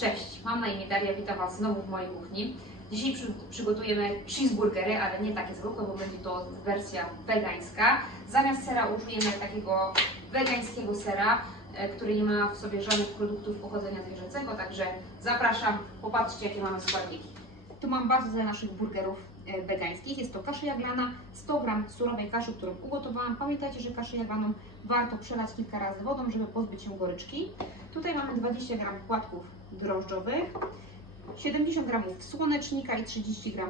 Cześć, mam na imię Daria, witam Was znowu w mojej kuchni. Dzisiaj przy, przygotujemy cheeseburgery, ale nie takie zwykłe, bo będzie to wersja wegańska. Zamiast sera użyjemy takiego wegańskiego sera, e, który nie ma w sobie żadnych produktów pochodzenia zwierzęcego, także zapraszam, popatrzcie jakie mamy składniki. Tu mam bazę naszych burgerów wegańskich. Jest to kasza jaglana, 100 g surowej kaszy, którą ugotowałam. Pamiętajcie, że kaszę jaglaną warto przelać kilka razy wodą, żeby pozbyć się goryczki. Tutaj mamy 20 g płatków drożdżowych, 70 g słonecznika i 30 g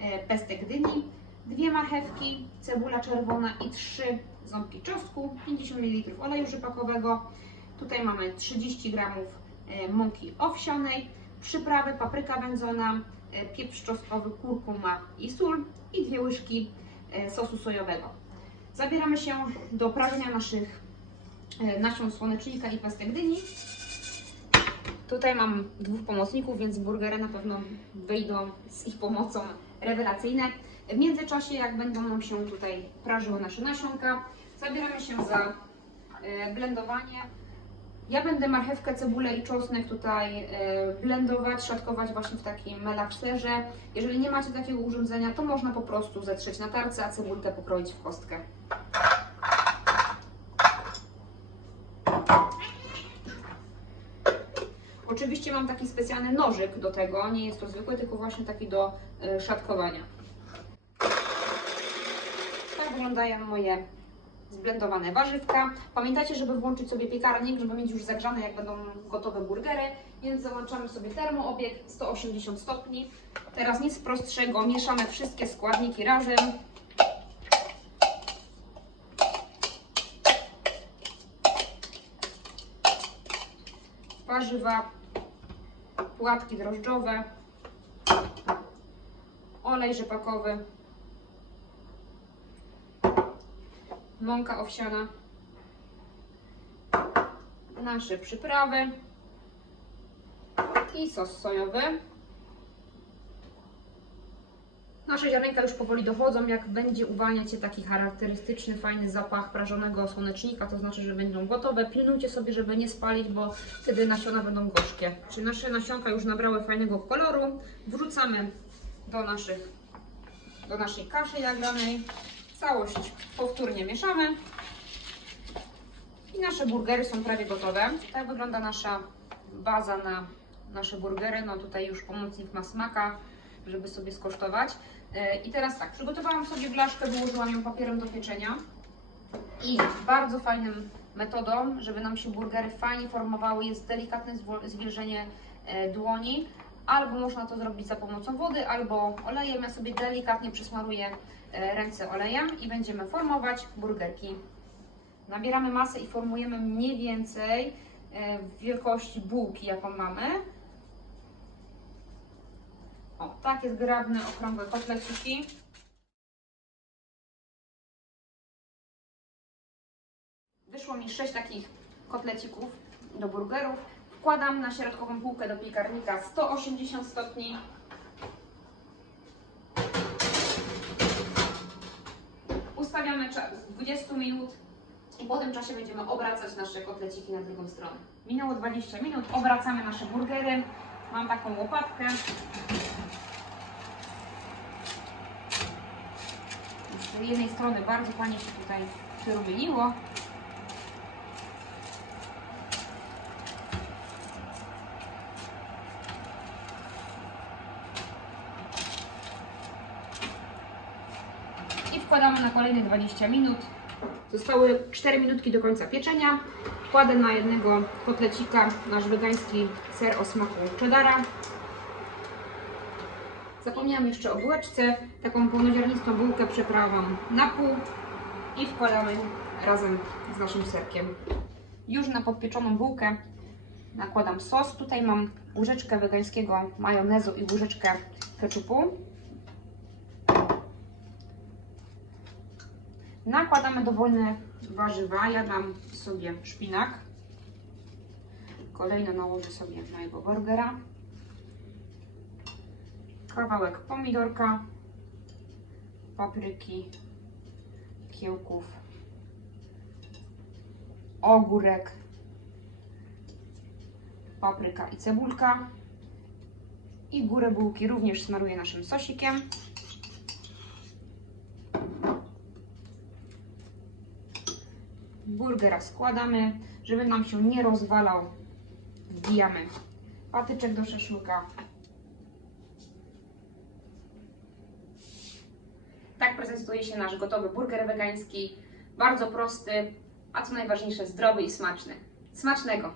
e, pestek dyni, dwie marchewki, cebula czerwona i 3 ząbki czosnku, 50 ml oleju rzepakowego. Tutaj mamy 30 g e, mąki owsianej, przyprawy, papryka wędzona, e, pieprz czosnkowy, kurkuma i sól i dwie łyżki e, sosu sojowego. Zabieramy się do prażenia naszych e, nasion słonecznika i pestek dyni. Tutaj mam dwóch pomocników, więc burgery na pewno wyjdą z ich pomocą rewelacyjne. W międzyczasie, jak będą nam się tutaj prażyły nasze nasionka, zabieramy się za e, blendowanie. Ja będę marchewkę, cebulę i czosnek tutaj e, blendować, szatkować właśnie w takim melakserze. Jeżeli nie macie takiego urządzenia, to można po prostu zetrzeć na tarce, a cebulkę pokroić w kostkę. Oczywiście mam taki specjalny nożyk do tego, nie jest to zwykły, tylko właśnie taki do e, szatkowania. Tak wyglądają moje zblendowane warzywka. Pamiętajcie, żeby włączyć sobie piekarnik, żeby mieć już zagrzane, jak będą gotowe burgery. Więc załączamy sobie termoobieg 180 stopni. Teraz nic prostszego, mieszamy wszystkie składniki razem. Warzywa, płatki drożdżowe, olej rzepakowy, mąka owsiana, nasze przyprawy i sos sojowy. Nasze ziarenka już powoli dochodzą, jak będzie uwalniać się taki charakterystyczny, fajny zapach prażonego słonecznika, to znaczy, że będą gotowe. Pilnujcie sobie, żeby nie spalić, bo wtedy nasiona będą gorzkie. Czy nasze nasionka już nabrały fajnego koloru, wrzucamy do, naszych, do naszej kaszy jaglanej. Całość powtórnie mieszamy. I nasze burgery są prawie gotowe. Tak wygląda nasza baza na nasze burgery. No tutaj już pomocnik ma smaka, żeby sobie skosztować. E, I teraz tak, przygotowałam sobie blaszkę, wyłożyłam ją papierem do pieczenia. I bardzo fajną metodą, żeby nam się burgery fajnie formowały, jest delikatne zwilżenie e, dłoni. Albo można to zrobić za pomocą wody, albo olejem. Ja sobie delikatnie przysmaruję e, ręce olejem i będziemy formować burgerki. Nabieramy masę i formujemy mniej więcej e, wielkości bułki, jaką mamy. O, takie zgrabne, okrągłe kotleciki. Wyszło mi 6 takich kotlecików do burgerów. Wkładam na środkową półkę do piekarnika 180 stopni. Ustawiamy czas 20 minut i po tym czasie będziemy obracać nasze kotleciki na drugą stronę. Minęło 20 minut, obracamy nasze burgery. Mam taką łopatkę. Z jednej strony bardzo fajnie się tutaj przyrumieniło. Wkładamy na kolejne 20 minut. Zostały 4 minutki do końca pieczenia. Kładę na jednego kotlecika nasz wegański ser o smaku cheddara. Zapomniałam jeszcze o bułeczce. Taką pełnoziarnistą bułkę przeprowam na pół i wkładamy razem z naszym serkiem. Już na podpieczoną bułkę nakładam sos. Tutaj mam łyżeczkę wegańskiego majonezu i łyżeczkę keczupu. Nakładamy dowolne warzywa. Ja dam sobie szpinak. Kolejno nałożę sobie mojego burgera. Kawałek pomidorka, papryki, kiełków, ogórek, papryka i cebulka. I górę bułki również smaruję naszym sosikiem. Burgera składamy, żeby nam się nie rozwalał. Wbijamy patyczek do szaszłyka. Tak prezentuje się nasz gotowy burger wegański. Bardzo prosty, a co najważniejsze zdrowy i smaczny. Smacznego!